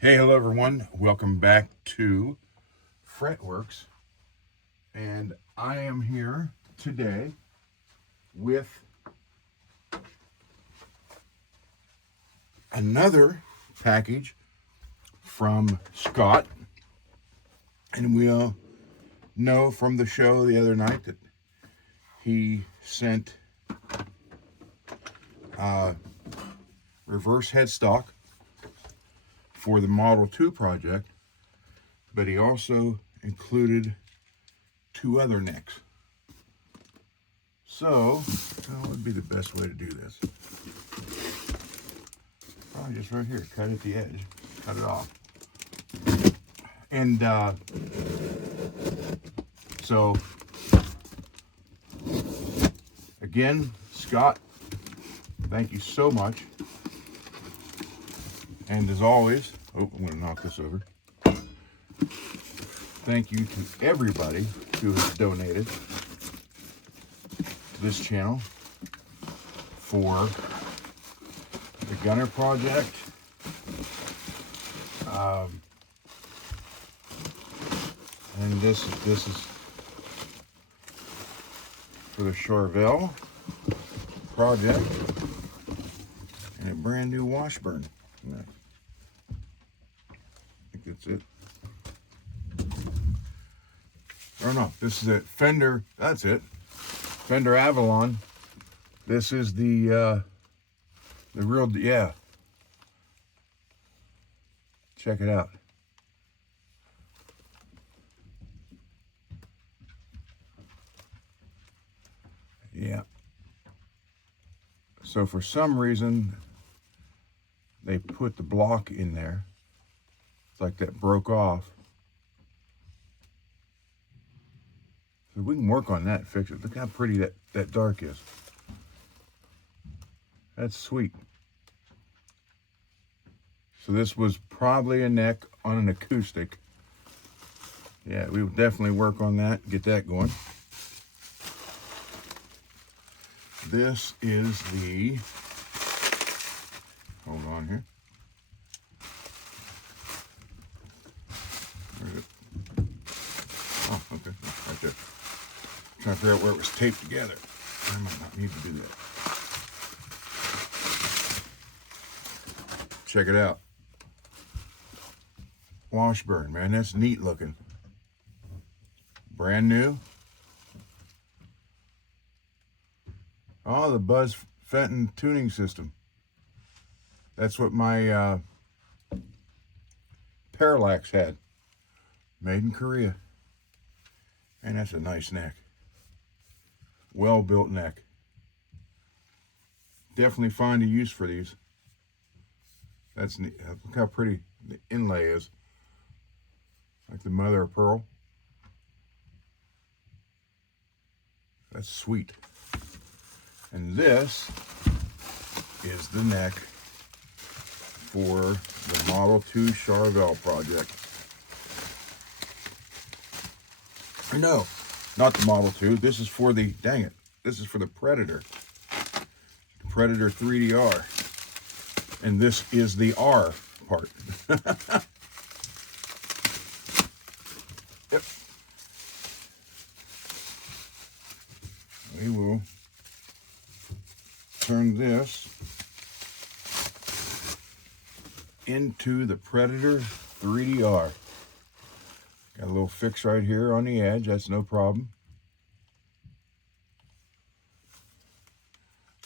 Hey, hello everyone. Welcome back to FRETworks. And I am here today with another package from Scott. And we'll know from the show the other night that he sent reverse headstock for the Model 2 project, but he also included two other necks. So, what would be the best way to do this? Probably just right here, cut at the edge, cut it off. And so, again, Scott, thank you so much. And as always, I'm going to knock this over. Thank you to everybody who has donated to this channel for the Gunner Project, and this is for the Charvel project, and a brand new Washburn. I think that's it. Or no, this is a Fender. That's it. Fender Avalon. This is the real, yeah. Check it out. Yeah. So for some reason, they put the block in there. It's like that broke off. So we can work on that and fix it. Look how pretty that dark is. That's sweet. So this was probably a neck on an acoustic. Yeah, we will definitely work on that, get that going. This is the, hold on here. Where is it? Oh, okay, right there. I'm trying to figure out where it was taped together. I might not need to do that. Check it out. Washburn, man, that's neat looking. Brand new. Oh, the Buzz Fenton tuning system. That's what my Parallax had. Made in Korea. And that's a nice neck. Well built neck. Definitely find a use for these. That's neat. Look how pretty the inlay is. Like the mother of pearl. That's sweet. And this is the neck for the Model 2 Charvel project. Or no, not the Model 2. This is for the, dang it, this is for the Predator. The Predator 3DR. And this is the R part. Yep. We will turn this into the Predator 3DR. Got a little fix right here on the edge, that's no problem.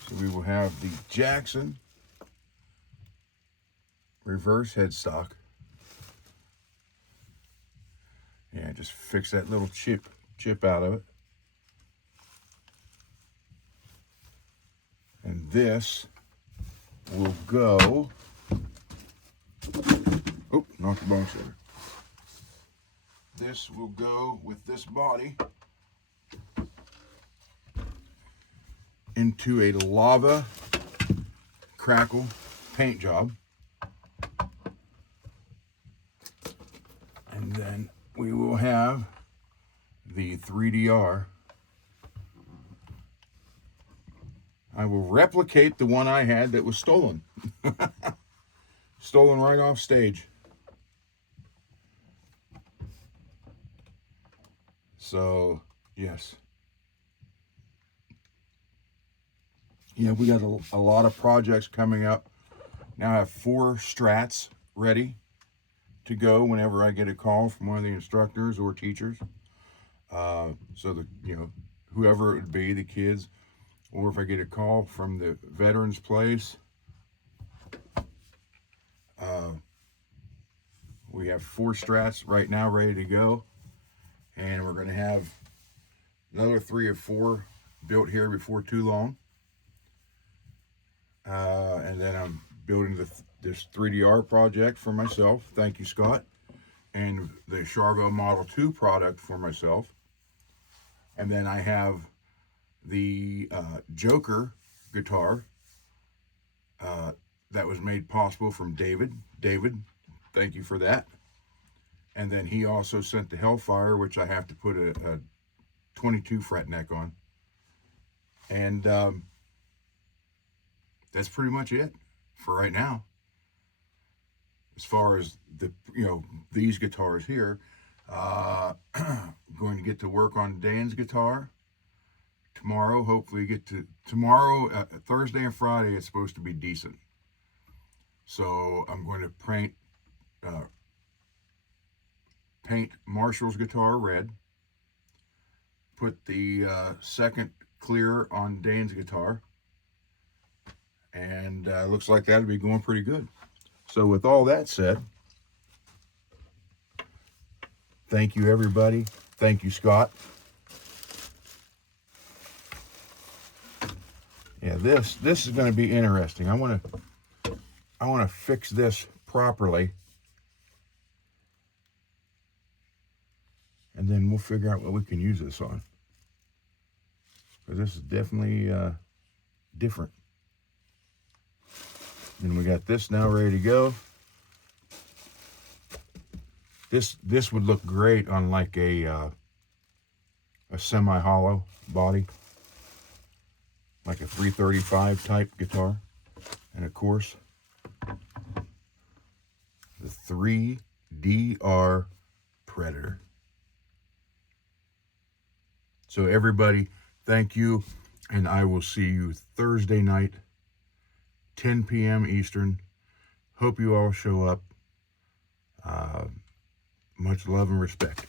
So we will have the Jackson reverse headstock. Yeah, just fix that little chip out of it. And this will go, oh, knocked the bone sugar. This will go with this body into a lava crackle paint job. And then we will have the 3DR. I will replicate the one I had that was stolen. Stolen right off stage. So, yes. Yeah, we got a lot of projects coming up. Now I have 4 strats ready to go whenever I get a call from one of the instructors or teachers. So that, whoever it would be, the kids, or if I get a call from the veterans place, we have 4 strats right now ready to go, and we're going to have another 3 or 4 built here before too long. And then I'm building this 3DR project for myself. Thank you, Scott. And the Shargo Model 2 product for myself. And then I have the Joker guitar that was made possible from David. David, thank you for that. And then he also sent the Hellfire, which I have to put a 22 fret neck on. And that's pretty much it for right now. As far as these guitars here, going to get to work on Dan's guitar tomorrow. Hopefully get to tomorrow, Thursday and Friday. It's supposed to be decent. So I'm going to paint Marshall's guitar red. Put the second clear on Dan's guitar. And looks like that'll be going pretty good. So with all that said, thank you everybody. Thank you, Scott. Yeah, this is going to be interesting. I want to fix this properly, and then we'll figure out what we can use this on. Because this is definitely different. And we got this now ready to go. This would look great on like a semi-hollow body, like a 335 type guitar. And of course, the 3DR Predator. So everybody, thank you, and I will see you Thursday night, 10 p.m. Eastern. Hope you all show up. Much love and respect.